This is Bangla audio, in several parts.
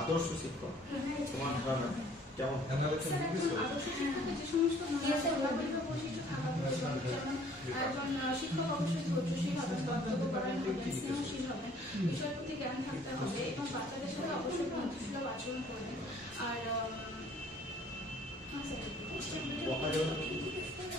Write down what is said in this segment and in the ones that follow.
আদর্শ শিক্ষক তোমার ধারণা কেমন? শিক্ষক অবশ্যই ধৈর্যশীল হবেন, কর্তব্যপরায়ণ হবেন, স্নেহশীল হবেন, বিষয়ের প্রতি জ্ঞান থাকতে হবে এবং বাচ্চাদের সাথে অবশ্যই বন্ধুসুলভ আচরণ করবেন। আর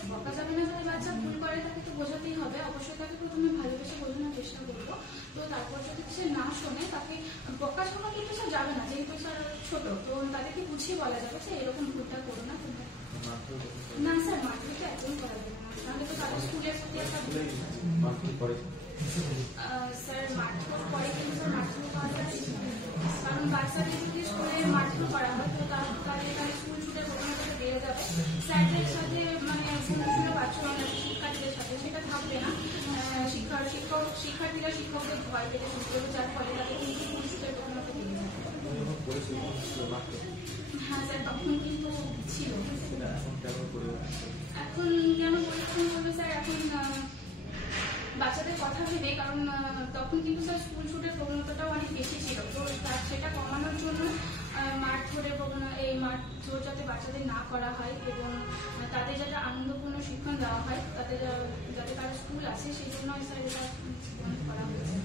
বকা যাবে না, যদি বাচ্চা ভুল করে তাকে তো বোঝাতেই হবে। অবশ্যই তাকে প্রথমে ভালোবেসে বোঝানোর চেষ্টা করবো। তো তারপর যদি সে না শোনে তাকে বকা ঝকা কিন্তু স্যার যাবে না, যেহেতু স্যার ছোট, তো তাদেরকে বুঝিয়ে বলা যাবে যে এরকম ভুলটা করো না। না স্যার, মারধর তো একদম করা যাবে না, তাহলে তো তাদের স্কুলের প্রতি একটা স্যার মারধর করে, কিন্তু স্যার মারধর করা যাবে কারণ বাচ্চাদের যদি স্কুলে মারধর করা হয় তো তাদের এখানে স্কুল ছুটে প্রথমে বেড়ে যাবে। স্যারদের সাথে মানে বন্ধুসুলভ আচরণ আছে শিক্ষার্থীদের সাথে, সেটা থাকবে না। শিক্ষার্থীরা শিক্ষকদের ভয় পেতে শুরু করবে, যার ফলে তাদের কিন্তু পুলিশের প্রবণতা বেড়ে যাবে। হ্যাঁ স্যার, তখন কিন্তু ছিল। এখন কেন পরিবর্তন করবে স্যার? এখন বাচ্চাদের কথা ভেবে, কারণ তখন কিন্তু স্যার স্কুল ছুটের প্রবণতাটাও অনেক বেশি ছিল, তো সেটা কমানোর জন্য মারধরের এই মারধর যাতে বাচ্চাদের না করা হয় এবং তাদের যাতে আনন্দপূর্ণ শিক্ষণ দেওয়া হয়, তাদের যাতে তারা স্কুল আছে, সেই জন্য স্যার এটা বন্ধ করা হয়েছে।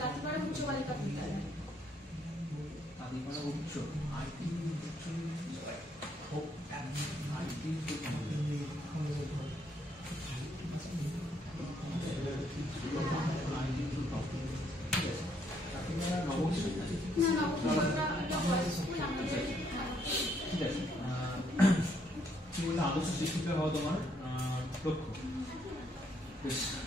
তাঁতিপাড়া উচ্চ বালিকা বিদ্যালয়। আদর্শ শিক্ষিকা হওয়া তোমার লক্ষ্য,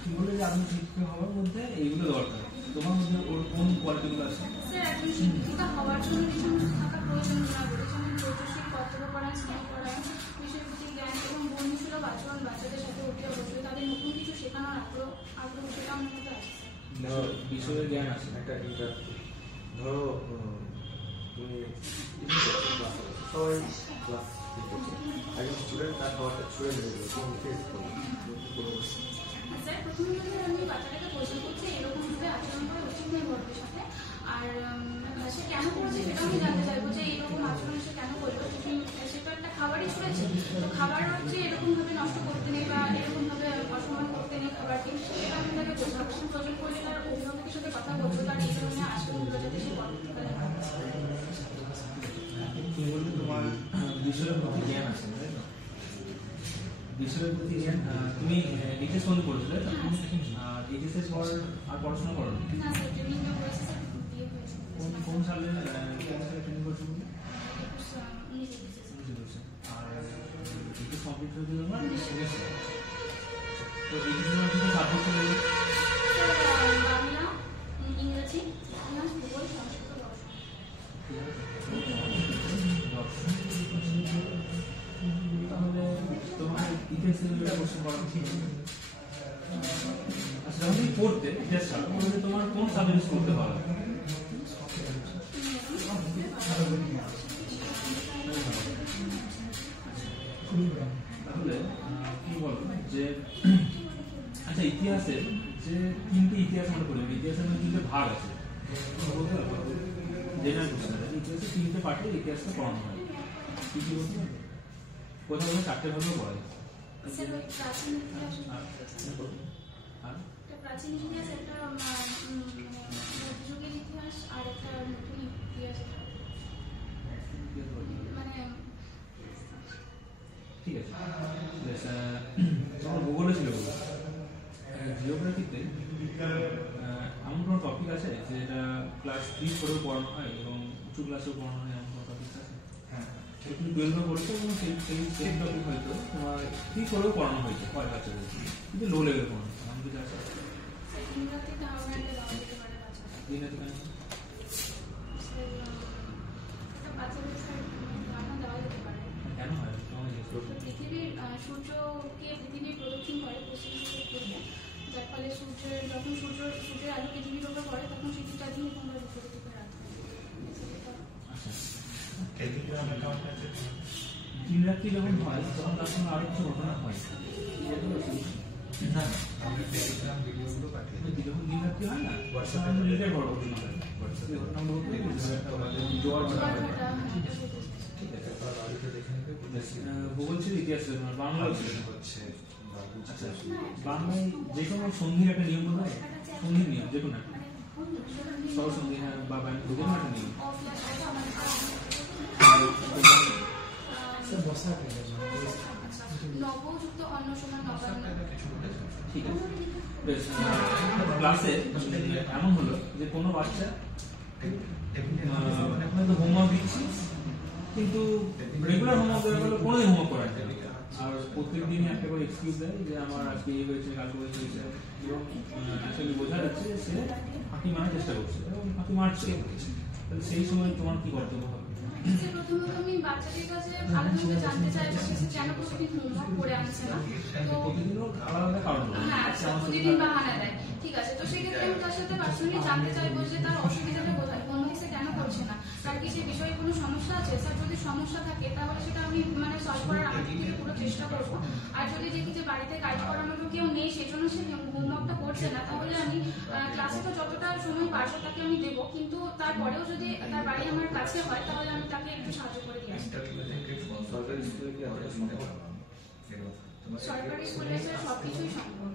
কি বলে যে আদর্শ শিক্ষিকা হওয়ার মধ্যে এইগুলো দরকার, তোমার মধ্যে ওর কোন কোয়ালিটিগুলো আছে? স্যার, একজন শিক্ষিকা হওয়ার জন্য যে সমস্ত থাকা প্রয়োজন, যেমন ধৈর্যশীল, কর্তব্যপরায়ণ, স্নেহপরায়ণ, বিষয়ভিত্তিক জ্ঞান এবং বন্ধুসুলভ আচরণ, বাচ্চাদের সাথে অতি অবশ্যই তাদের নতুন কিছু শেখানোর আগ্রহ সেটা আমার মধ্যে আছে। বিষয়ের জ্ঞান আছে। একটা ধরো তুমি সবাই ক্লাস একজন স্টুডেন্ট, তার খাওয়াটা স্টুডেন্ট হয়ে গেল, তুমি ফেস করো। স্যার, প্রথমে আমি বাচ্চাটাকে প্রশ্ন করছি এরকম ভাবে আচরণ করা উচিত নয় বড়দের সাথে, আর সে কেন করছে সেটা আমি জানতে চাইবো যে এইরকম আচরণ সে কেন করলো। সেটা একটা খাবারই ছুঁড়েছে, তো খাবার হচ্ছে এরকম ভাবে নষ্ট করতে নেই বা এরকম ভাবে অসম্মান করতে নেই খাবারকে, সেটা আমি তাকে বোঝাবো। প্রয়োজন করলে তার অভিভাবকের সাথে কথা বলবো, তার এই ধরনের আচরণগুলো যাতে সে পরবর্তীকালে না করে। তুমি বলতে তোমার বিষয়ের প্রতি জ্ঞান আছে, তাই না? বিষয়ের প্রতি জ্ঞান। তুমি এইচএস বন্ধ করেছিলে, আর এইচএস পর আর পড়াশোনা করো? না স্যার, ট্রেনিংটা করেছে স্যার, বিয়ে হয়েছে। কোন সালে ট্রেনিং করছো? আর এইচএস কমপ্লিট হয়ে গেল আমার 19 সালে। তো এইচএস সাবজেক্ট ছিল বাংলা, ইংরেজি, ইতিহাস, ভূগোল, সংস্কৃত, দর্শন। তাহলে তোমার ইতিহাসের কোশ্চেন করা ঠিক আছে। আচ্ছা, যখন তুমি পড়তে ইতিহাসটা, তোমার কোন সাবজেক্ট পড়তে ভালো লাগে? তাহলে কি বলো যে আচ্ছা, ইতিহাসের যে তিনটে ইতিহাস আমরা পড়ি, ইতিহাসের মধ্যে তিনটে ভাগ আছে, বলতে পারবো? জেনারেল কোশ্চেন, ইতিহাসে তিনটে পার্টে ইতিহাসটা পড়ানো হয়, কি কি বলতে পারবে? কোথাও কোথাও চারটে ভাগেও পড়া যায়। প্রাচীন ইতিহাস, প্রাচীন ইতিহাস, একটা মধ্যযুগের ইতিহাস, আর একটা নতুন ইতিহাস। মানে ঠিক আছে, তোমার ভূগোলে ছিল জিওগ্রাফিতে এমন কোনো টপিক আছে যেটা ক্লাস 3 করেও পড়ানো হয় এবং উঁচু ক্লাসেও পড়ানো হয় এমন কোনো টপিক আছে? হ্যাঁ, তুমি 12 পড়েছো এবং সেই টপিক হয়তো তোমার 3 করেও পড়ানো হয়েছে কয়েক বাচ্চাদের, কিন্তু লো লেভেল পড়ানো এমন কিছু আছে? ইংরাজিতে ধারণাটা দেওয়া যেতে পারে বাচ্চাদের। ইংরেজি কেন? এটা বাচ্চাদের ধারণা দেওয়া যেতে পারে। কেন হয় তোমার জিজ্ঞেস করছো? পৃথিবীর সূর্যকে পৃথিবী প্রদক্ষিণ করে পশ্চিম দিকে ঘুরবে, যার ফলে সূর্যের আলো পৃথিবীর উপর পড়ে, তখন সেটিটা দিয়ে তোমরা বিপরীত দিকে রাখবে। আচ্ছা, টেলিগ্রামে অ্যাকাউন্ট আছে? দিন রাত্রি যখন হয় তখন তার সঙ্গে আরো কিছু ঘটনা হয়। না, আমি টেলিগ্রাম ভিডিওগুলো পাঠিয়ে দিই। যখন দিন রাত্রি হয় না, হোয়াটসঅ্যাপে রিলেটেড বড় ঘটনা হয়। হোয়াটসঅ্যাপে ঘটনাগুলো জোয়ার ভাটা হয়। ঠিক আছে, তারপর বাড়িতে দেখে নিতে বলেছি। ভূগোল ছিল, ইতিহাস ছিল, বাংলাও ছিল। হচ্ছে আচ্ছা, বাংলায় যে কোনো সন্ধির একটা নিয়ম বোধ হয়, সন্ধির নিয়ম যে কোনো একটা সরসন্ধি, হ্যাঁ, বা যে কোনো একটা নিয়ম। নবযুক্ত অন্য সমান নবান্ন। ঠিক আছে, বেশ। ক্লাসে এমন হলো যে কোনো বাচ্চা হয়তো হোমওয়ার্ক দিচ্ছি, কিন্তু রেগুলার হোমওয়ার্ক দেওয়া গেলে কোনোদিন হোমওয়ার্ক করায় না, আর প্রত্যেক দিনই একটা করে এক্সকিউজ দেয় যে আমার আজকে এই হয়েছে, কালকে এই হয়েছে, এবং অ্যাকচুয়ালি বোঝা যাচ্ছে যে সে ফাঁকি মারার চেষ্টা করছে এবং ফাঁকি মারছে। তাহলে সেই সময় তোমার কি কর্তব্য হবে? প্রথমত আমি বাচ্চাদের কাছে ভালোভাবে জানতে চাইবো যে সে কেন প্রতিদিন হোমওয়ার্ক করে আনছে না। তো প্রতিদিনও আলাদা কারণ হবে। হ্যাঁ, আচ্ছা, প্রতিদিন বাহানা দেয়, ঠিক আছে। তো সেক্ষেত্রে আমি তার সাথে পার্সোনালি জানতে চাইবো যে তার অসুবিধাটা কোথায়, হোমওয়ার্ক সে কেন করছে না, তার কি সে বিষয়ে কোনো সমস্যা আছে। স্যার, যদি সমস্যা থাকে তাহলে সেটা আমি সলভ করার আমার দিক থেকে পুরো চেষ্টা করবো। আর যদি দেখি যে বাড়িতে গাইড করানোর কেউ নেই, সেই জন্য সে হোমওয়ার্কটা করছে না, তাহলে আমি ক্লাসে তো যতটা সময় পারবো তাকে আমি দেবো, কিন্তু তারপরেও যদি তার বাড়ি আমার কাছে হয় তাহলে আমি তাকে একটু সাহায্য করে দিয়ে আসবো। সরকারি স্কুলে কি আমরা শুনতে পারলাম? সরকারি স্কুলে স্যার সবকিছুই সম্ভব।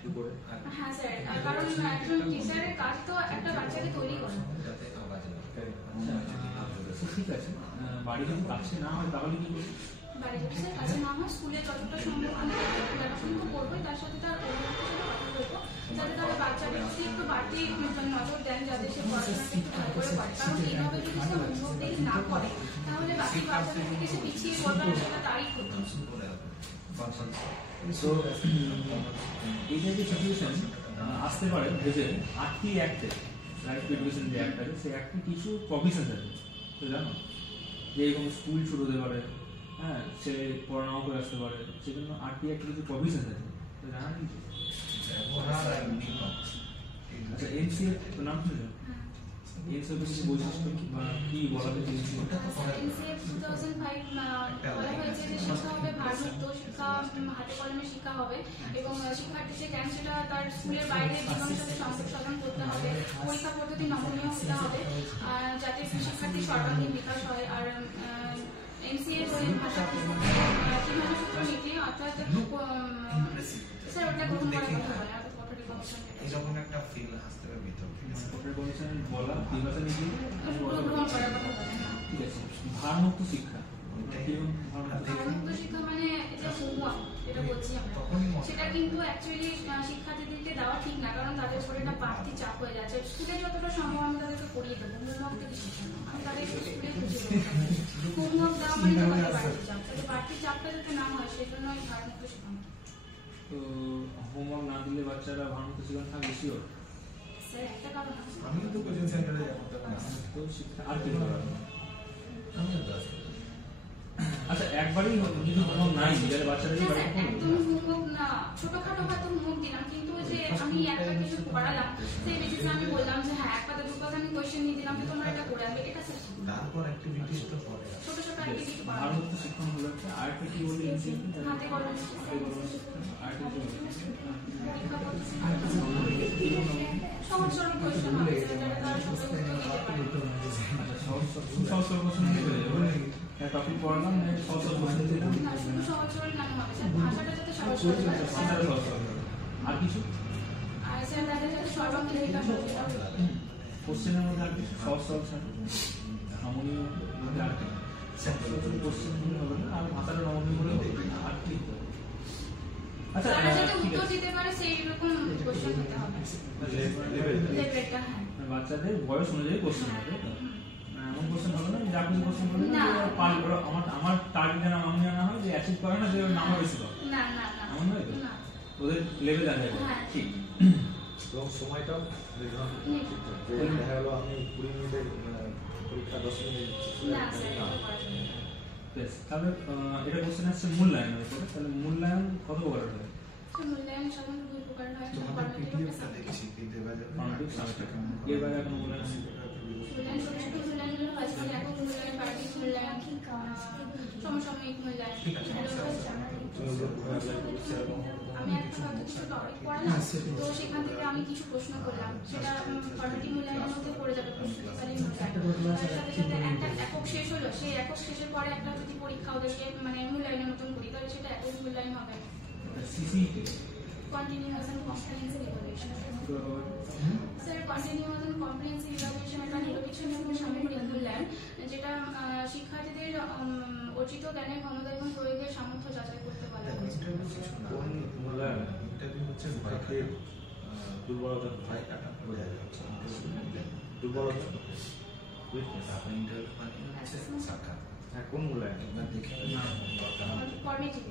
কি করে? হ্যাঁ স্যার, কারণ একজন টিচারের কাজ তো একটা বাচ্চাকে তৈরি করা। ঠিক আছে, বাড়ি যদি কাছে না হয় তাহলে কি করবে? বাড়ি যদি স্যার কাছে না হয়, স্কুলে যতটা সম্ভব আমি দেখাশোনা তো করবোই, তার সাথে তার অভিভাবকের সাথে কথা বলবো, যাতে তারা বাচ্চাদের প্রতি একটু বাড়তি নজর দেন, যাতে সে পড়াশোনাটা একটু ভালো করে পড়ে। কারণ এইভাবে যদি সে হোমওয়ার্ক দেখে না করে তাহলে বাকি বাচ্চাদের থেকে সে পিছিয়ে পড়বে, আর সেটা তারই ক্ষতি। তো এই যে সিচুয়েশন আসতে পারে ভেবে 8টি অ্যাক্টে, রাইট টু এডুকেশন যে অ্যাক্ট আছে, সেই অ্যাক্টে কিছু প্রভিশন আছে, তো জানো যে এরকম স্কুল শুরু হতে পারে, হ্যাঁ, সে পড়ানো করে আসতে পারে, সেজন্য 8টি অ্যাক্টে কিছু প্রভিশন আছে, তো জানা নেই। আচ্ছা, এনসিএফ তো নাম শুনেছো? এনসিএফ কিছু বৈশিষ্ট্য বা কি বলা হয়েছে? এনসিএফ 2005 বলা হয়েছে যে শিক্ষা হবে ভারমুক্ত, শিক্ষা হাতে কলমে শিক্ষা হবে, এবং শিক্ষার্থী যে জ্ঞান সেটা তার স্কুলের বাইরে জীবনের সাথে সংযোগ সাধন করতে হবে, পরীক্ষা পদ্ধতি নমনীয় হতে হবে, যাতে শিক্ষার্থীর সর্বাঙ্গীন বিকাশ হয়। আর এনসিএফ ভাষা সূত্র নীতি, অর্থাৎ স্যার ওটা গ্রহণ করার কথা বলে, অর্থাৎ কঠোর কমিশন এরকম একটা ফিল আসতে হবে ভিতর থেকে। কঠোর কমিশন বলা নির্বাচন নীতি গ্রহণ করার কথা বলে। ঠিক আছে। ভারমুক্ত শিক্ষা, ভারমুক্ত শিক্ষা মানে যে হোমওয়ার্ক যেটা বলছি আমরা, সেটা কিন্তু অ্যাকচুয়ালি শিক্ষার্থীদেরকে দেওয়া ঠিক না, কারণ তাদের উপরে একটা বাড়তি চাপ হয়ে যাচ্ছে। স্কুলে যতটা সম্ভব আমি তাদেরকে পড়িয়ে দেবো, হোমওয়ার্ক থেকে শিখে না, আমি তাদেরকে স্কুলে বুঝিয়ে দেবো। হোমওয়ার্ক দেওয়া মানে তো তাদের বাড়তি চাপ, তাদের বাড়তি চাপটা যাতে না হয় সেই জন্য আমি ভারমুক্ত শেখানো। তো হোমওয়ার্ক না দিলে বাচ্চারা ভারমুক্ত শিক্ষা থাকবে শিওর? স্যার একটা কারণ আছে, আমি তো কোচিং সেন্টারে যাবো তখন তো শিক্ষা আর কি করা হবে? আমি তো আসবো। আচ্ছা, একবারই যদি হোমওয়ার্ক নাই দিলে বাচ্চারা কি বাড়ি করবে? একদম হোমওয়ার্ক না, ছোটখাটো হয়তো হোমওয়ার্ক দিলাম, কিন্তু যে আমি একটা কিছু পড়ালাম সেই বেসিসে আমি বললাম যে হ্যাঁ, এক পাতা দু পাতা আমি কোয়েশ্চেন নিয়ে দিলাম যে তোমরা এটা করে আনবে, এটা স্যার তারপর অ্যাক্টিভিটিস তো পড়ে। ছোট ছোট অ্যাক্টিভিটি করা। ভারমুক্ত শিক্ষা হলো একটা, আরেকটা কি বলি? হাতে কলমে আরেকটা কি বলি? পরীক্ষা পদ্ধতি সহজ সরল কোয়েশ্চেন হবে, যারা তারা সহজ উত্তর দিতে পারে। সহজ সরল কোশ্চেন দিতে হবে। টপিক পড়ালাম, সহজ সরল কোশ্চেন দিলাম, না, শুধু সহজ সরল কেন হবে স্যার, ভাষাটা যাতে সহজ সরল হয়। ভাষাটা সহজ সরল হবে। আর কিছু আর স্যার তাদের যাতে সর্বাঙ্গীন বিকাশ হয় সেটা হবে। কোশ্চেনের মধ্যে আর কিছু সহজ সরল থাকে, নমনীয় মধ্যে আর কি কোশ্চেন হলে হবে না, আর ভাষাটা নমনীয় হলে হবে, আর কি আচ্ছা তারা যাতে ঠিক উত্তর আছে। দিতে পারে সেই রকম কোশ্চেন হতে হবে। লেভেলটা হ্যাঁ। বাচ্চাদের বয়স অনুযায়ী কোশ্চেন হবে, তাই তো? এমন কোশ্চেন হবে না যে আপনি কোশ্চেন বলবেন না। যে পারবে, আমার টার্গেট যেন এমন না হয় যে অ্যাচিভ করে না যে নাম্বার বেশি পাবে, না না না এমন নয় তো? না। ওদের লেভেল দেখা যাবে। হ্যাঁ। ঠিক। এবং সময়টাও নির্ধারণ করতে হবে। যে দেখা গেলো আমি 20 মিনিটের পরীক্ষা 10 মিনিট না স্যার এটা করা যাবে না। বেশ, তাহলে এটা কোশ্চেন আসছে মূল্যায়নের উপরে, তাহলে মূল্যায়ন কত প্রকার হবে? তো মূল্যায়ন সাধারণত দুই প্রকার হয়, একটা তোমাদের ফর্মেটিভ পিডিএফটা একটা দেখেছি কি দেওয়া যাবে ফর্মেটিভ সাবজেক্ট। এর বাইরে কোনো মূল্যায়ন নেই? মূল্যায়ন ছোট ছোট মূল্যায়নগুলো হয়, যেমন একক মূল্যায়ন, বার্ষিক মূল্যায়ন, সমসাময়িক মূল্যায়ন। ঠিক আছে, এগুলো হয় জানার। আমি একটা হয়তো কিছু টপিক পড়ালাম, তো সেখান থেকে আমি কিছু প্রশ্ন করলাম, সেটা ফর্মেটিভ মূল্যায়নের মধ্যে পড়ে যাবে, প্রশ্নোত্তরকালীন মূল্যায়ন। তার সাথে সাথে একটা একক শেষ হলো, সেই একক শেষের পরে একটা যদি পরীক্ষা ওদেরকে মানে মূল্যায়নের মতন করি, তাহলে সেটা একক মূল্যায়ন হবে। CCT continuous and comprehensive evaluation. Sir continuous and comprehensive evaluation একটা নিরপেক্ষ এবং সামগ্রিক মূল্যায়ন, যেটা শিক্ষার্থীদের অর্জিত জ্ঞানের ক্ষমতা এবং প্রয়োগের সামর্থ্য যাচাই করতে বলা হয়েছে। কোন মূল্যায়ন ইন্টারভিউ হচ্ছে ভয় শিক্ষার্থীর দুর্বলতা ভয় কাটা বোঝা যাচ্ছে। দুর্বলতা উইকনেস। আপনি ইন্টারভিউ মানে হচ্ছে সাক্ষাৎ হ্যাঁ, কোন মূল্যায়ন? আপনার দেখে ফর্মেটিভ।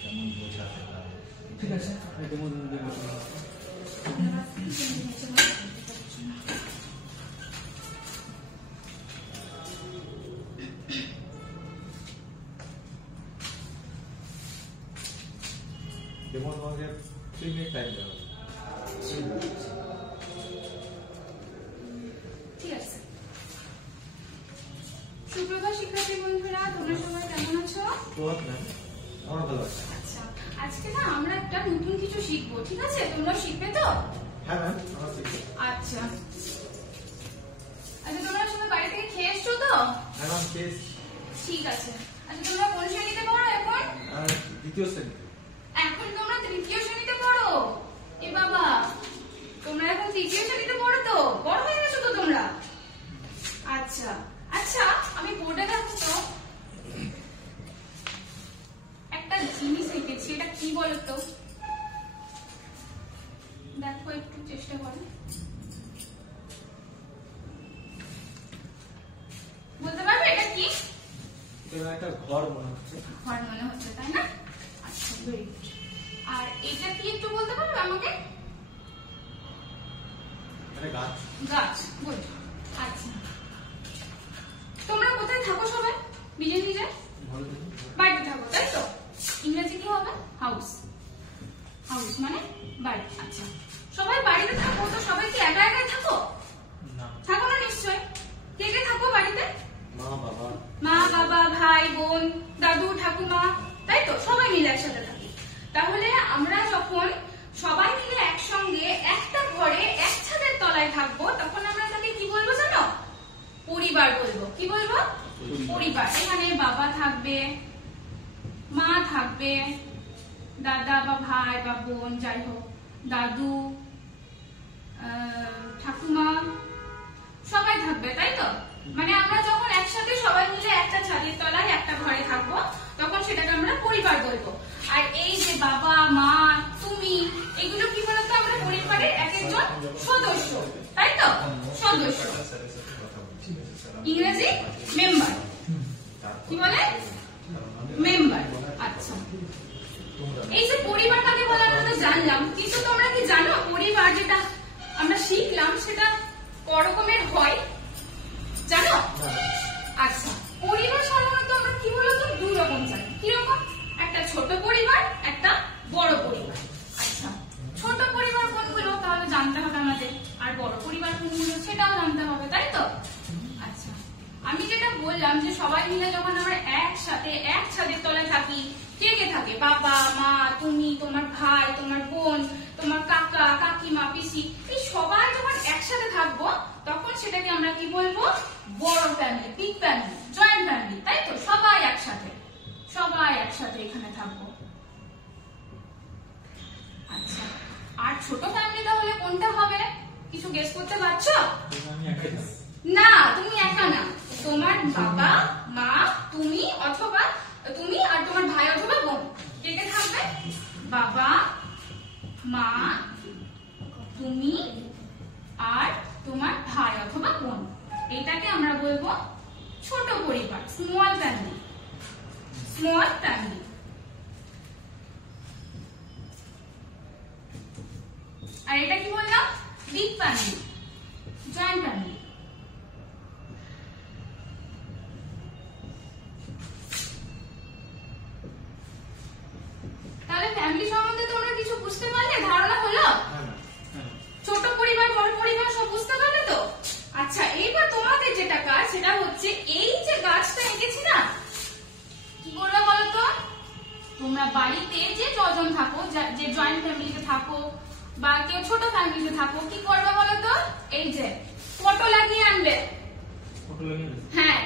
কেমন বোঝাতে পারে। ঠিক আছে, এটা মধ্যে যেমন তোমাকে 3 মিনিট টাইম দেওয়া হবে। ঠিক আছে। সুপ্রভাত শিক্ষার্থী বন্ধুরা, তোমরা সবাই কেমন আছো? প্রভাব ম্যাম, আমার ভালো আছে। আচ্ছা, আজকে না আমরা একটা নতুন কিছু শিখবো, ঠিক আছে? তোমরা শিখবে তো? হ্যাঁ ম্যাম, আমার ঠিক আছে। আচ্ছা আচ্ছা, তোমরা সবাই বাড়ি থেকে খেয়ে এসছো তো? হ্যাঁ ম্যাম, কেস ঠিক আছে। আচ্ছা, তোমরা কোন শ্রেণীতে পড়ো এখন? দ্বিতীয় শ্রেণী। এখন তোমরা তৃতীয় শ্রেণীতে পড়ো? এ বাবা, তোমরা এখন তৃতীয় শ্রেণীতে পড়ো তো? বড় হয়ে গেছো তো তোমরা? আচ্ছা আচ্ছা, আমি বোর্ডে দেখো তো একটা জিনিস এঁকেছি, এটা কি বলতো? দেখো, একটু চেষ্টা করো, বলতে পারবে এটা কি? এটা একটা ঘর মনে হচ্ছে। ঘর মনে হচ্ছে, তাই না? আচ্ছা, very good. আর এটা কি একটু বলতে পারবে আমাকে? এটা গাছ। গাছ, গুড। আচ্ছা, তোমরা কোথায় থাকো সবাই? নিজে নিজে বাড়িতে থাকো, তাই তো? ইংরেজি কি হবে? হাউস। হাউস মানে বাড়ি। আচ্ছা, সবাই বাড়িতে থাকো তো সবাই কি একা একাই থাকো? না। থাকো না নিশ্চয়। কে কে থাকো বাড়িতে? মা বাবা। মা বাবা, ভাই বোন, দাদু ঠাকুমা, তাই তো? সবাই মিলে একসাথে থাকি। তাহলে আমরা যখন সবাই মিলে একসঙ্গে একটা ঘরে এক ছাদের তলায় থাকবো, তখন আমরা তাকে কি বলবো জানো? পরিবার বলবো। কি বলবো? পরিবার। এখানে বাবা থাকবে, মা থাকবে, দাদা বা ভাই বা বোন যাই হোক, দাদু, ঠাকুমা, সবাই থাকবে, তাই তো? মানে আমরা যখন একসাথে সবাই মিলে একটা ছাদের তলায় একটা ঘরে থাকবো, তখন সেটাকে আমরা পরিবার বলবো। আর এই যে বাবা, মা, তুমি, এগুলো কি বলতো? আমরা পরিবারের এক একজন সদস্য, তাই তো? সদস্য। ইংরেজি মেম্বার। কি বলে? মেম্বার। আচ্ছা, এই যে পরিবার কাকে বলে আমরা তো জানলাম, কিন্তু তোমরা কি জানো পরিবার যেটা আমরা শিখলাম সেটা ক রকমের হয়? জানো? আচ্ছা, পরিবার সাধারণত আমরা কি বলতো? দুই রকম জানি। কি রকম? একটা ছোট পরিবার, একটা বড় পরিবার। আচ্ছা, ছোট পরিবার কোনগুলো তাহলে জানতে হবে আমাদের, আর বড় পরিবার কোনগুলো সেটাও জানতে হবে, তাই তো? আচ্ছা, আমি যেটা বললাম যে সবাই মিলে যখন আমরা একসাথে এক ছাদের তলায় থাকি, কে কে থাকে? বাবা, মা, তুমি, তোমার ভাই, তোমার বোন, তোমার কাকা, কাকিমা, পিসি, এই সবাই যখন একসাথে থাকবো, তখন সেটাকে আমরা কি বলবো? বড় family, big family, joint family, তাই তো? সবাই একসাথে, সবাই একসাথে এখানে থাকবো। আচ্ছা, আর ছোট ফ্যামিলি তাহলে কোনটা হবে? কিছু গেস করতে পারছো? আমি একাই থাকি। না, তুমি একা না, তোমার বাবা, মা, তুমি অথবা তুমি আর তোমার ভাই অথবা বোন, কে কে থাকবে? মা, তুমি আর তোমার ভাই অথবা বোন, এটাকে আমরা বলবো ছোট পরিবার, স্মল ফ্যামিলি। Small family. আর এটা কি বললাম? Big family, joint family. তাহলে ফ্যামিলি সম্বন্ধে তোমরা কিছু বুঝতে পারলে? ধারণা হলো? ছোট পরিবার, বড় পরিবার সব বুঝতে পারলে তো? আচ্ছা, এইবার তোমাদের যেটা কাজ সেটা হচ্ছে এই যে গাছটা এঁকেছি না, কি করবে বলো তো? তোমরা বাড়িতে যে যজন থাকো, যে জয়েন্ট ফ্যামিলিতে থাকো বা কেউ ছোট ফ্যামিলিতে থাকো, কি করবে বলো তো? এই যে ফটো লাগিয়ে আনবে। হ্যাঁ,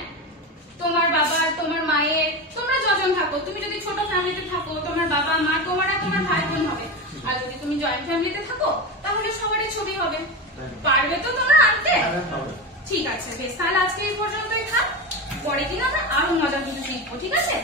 তোমার বাবা, তোমার মায়ের, তোমরা যজন থাকো, তুমি যদি ছোট ফ্যামিলিতে থাকো তোমার বাবা মা, তোমার আর তোমার ভাই বোন হবে। আর যদি তুমি জয়েন্ট ফ্যামিলিতে থাকো তাহলে সবারই ছবি হবে। পারবে তো তোমরা আনতে? ঠিক আছে, বেশ, তাহলে আজকে এই পর্যন্তই থাক। পরে কিনা আমরা আরো মজার কিছু শিখবো, ঠিক আছে?